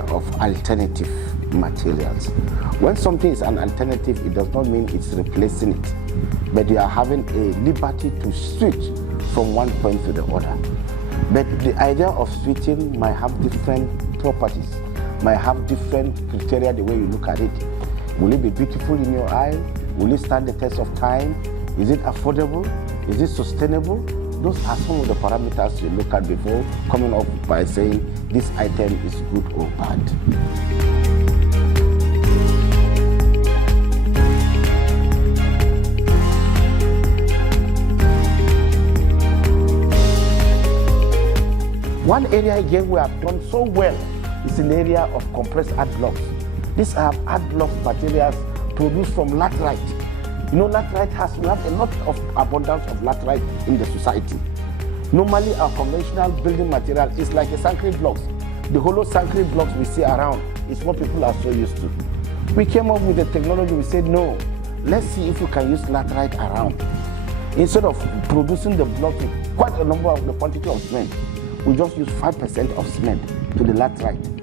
area of alternative materials. When something is an alternative, it does not mean it's replacing it, but you are having a liberty to switch from one point to the other. But the idea of switching might have different properties, might have different criteria the way you look at it. Will it be beautiful in your eye? Will it stand the test of time? Is it affordable? Is it sustainable? Those are some of the parameters you look at before coming up by saying this item is good or bad. One area again we have done so well is in the area of compressed art blocks. These are art block materials produced from laterite. You know, laterite we have a lot of abundance of laterite in the society. Normally, our conventional building material is like a concrete blocks. The hollow concrete blocks we see around is what people are so used to. We came up with the technology, we said, no, let's see if we can use laterite around. Instead of producing the block with quite a number of the quantity of cement, we just use 5% of cement to the laterite.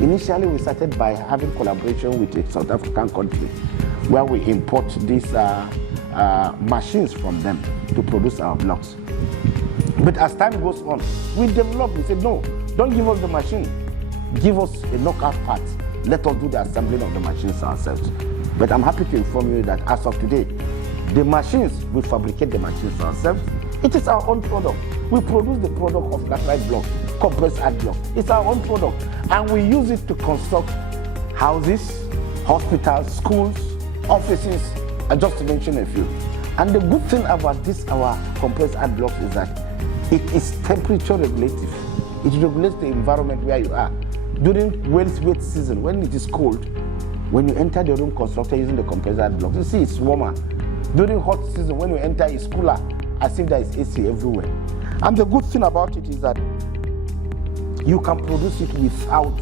Initially, we started by having collaboration with a South African country where we import these machines from them to produce our blocks. But as time goes on, we developed, we said, no, don't give us the machine. Give us a knockout part. Let us do the assembling of the machines ourselves. But I'm happy to inform you that as of today, the machines, we fabricate the machines ourselves. It is our own product. We produce the product of laterite blocks, compressed art blocks. It's our own product. And we use it to construct houses, hospitals, schools, offices, and just to mention a few. And the good thing about this, our compressed art blocks, is that it is temperature regulative. It regulates the environment where you are. During wet season, when it is cold, when you enter the room constructed using the compressed art blocks, you see it's warmer. During hot season, when you enter, it's cooler, as if there is AC everywhere. And the good thing about it is that you can produce it without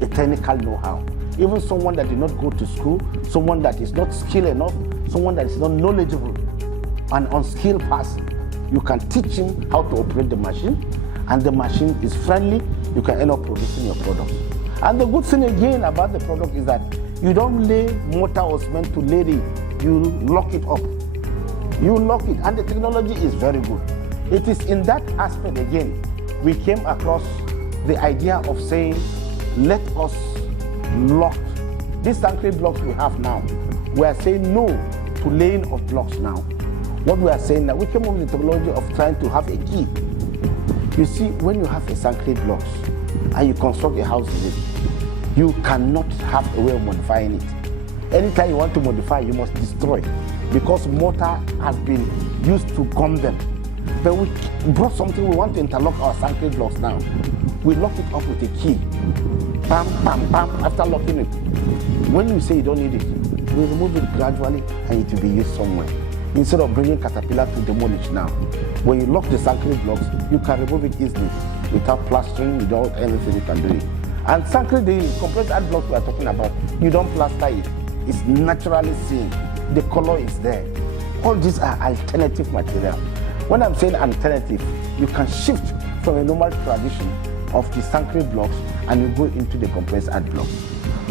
a technical know-how. Even someone that did not go to school, someone that is not skilled enough, someone that is not knowledgeable, an unskilled person, you can teach him how to operate the machine, and the machine is friendly, you can end up producing your product. And the good thing again about the product is that you don't lay mortar or cement to lay it, you lock it up. You lock it, and the technology is very good. It is in that aspect again, we came across the idea of saying, let us lock these concrete blocks we have now. We are saying no to laying of blocks now. What we are saying now, we came up with the technology of trying to have a key. You see, when you have a concrete blocks and you construct a house in it, you cannot have a way of modifying it. Anytime you want to modify, you must destroy, because mortar has been used to gum them. But we brought something, we want to interlock our concrete blocks now. We lock it up with a key. Bam, bam, bam, after locking it. When you say you don't need it, we remove it gradually and it will be used somewhere. Instead of bringing caterpillar to demolish now. When you lock the concrete blocks, you can remove it easily without plastering, without anything you can do it. And concrete, the compressed art blocks we are talking about, you don't plaster it. It's naturally seen. The color is there. All these are alternative material. When I'm saying alternative, you can shift from a normal tradition of the concrete blocks and you go into the compressed art blocks.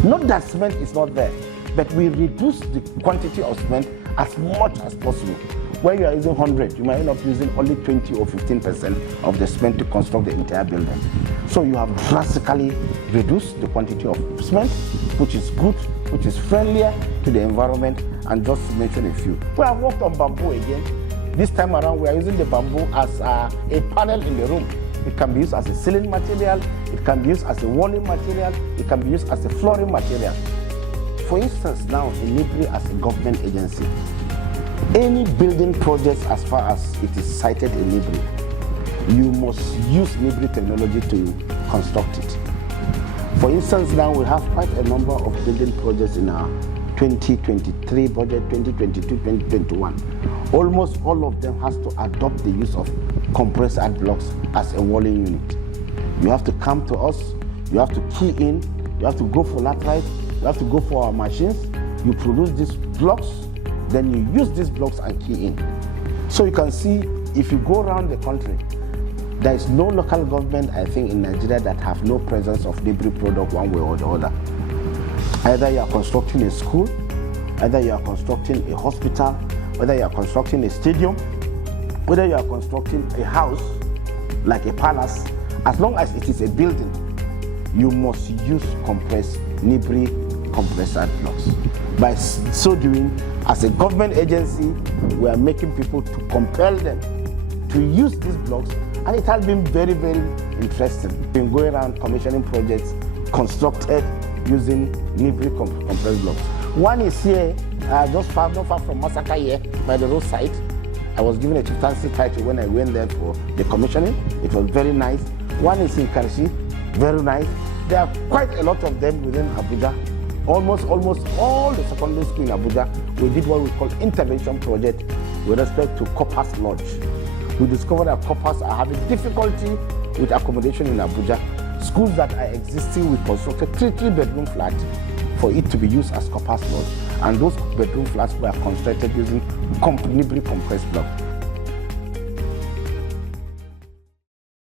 Not that cement is not there, but we reduce the quantity of cement as much as possible. Where you are using 100, you might end up using only 20 or 15% of the cement to construct the entire building. So you have drastically reduced the quantity of cement, which is good, which is friendlier to the environment, and just to mention a few. We have worked on bamboo again. This time around, we are using the bamboo as a panel in the room. It can be used as a ceiling material, it can be used as a walling material, it can be used as a flooring material. For instance, now in Engr as a government agency, any building project as far as it is cited in Engr, you must use Engr technology to construct it. For instance, now we have quite a number of building projects in our 2023 budget, 2022, 2021. Almost all of them has to adopt the use of compressed art blocks as a walling unit. You have to come to us, you have to key in, you have to go for laterite, you have to go for our machines, you produce these blocks, then you use these blocks and key in. So you can see, if you go around the country, There is no local government, I think, in Nigeria that have no presence of debris product one way or the other. Either you are constructing a school, either you are constructing a hospital, whether you are constructing a stadium, whether you are constructing a house like a palace, as long as it is a building, you must use compressed debris compressed blocks. By so doing, as a government agency, we are making people to compel them to use these blocks, and it has been very, very interesting. We've been going around commissioning projects constructed using debris compressed blocks. One is here, not far from Massacre here, by the roadside. I was given a chieftaincy title when I went there for the commissioning. It was very nice. One is in Karshi, very nice. There are quite a lot of them within Abuja. Almost all the secondary schools in Abuja, we did what we call intervention project with respect to Coppers Lodge. We discovered that coppers are having difficulty with accommodation in Abuja. Schools that are existing, we constructed three-bedroom flats for it to be used as Coppers Lodge. And those bedroom flats were constructed using debris compressed blocks.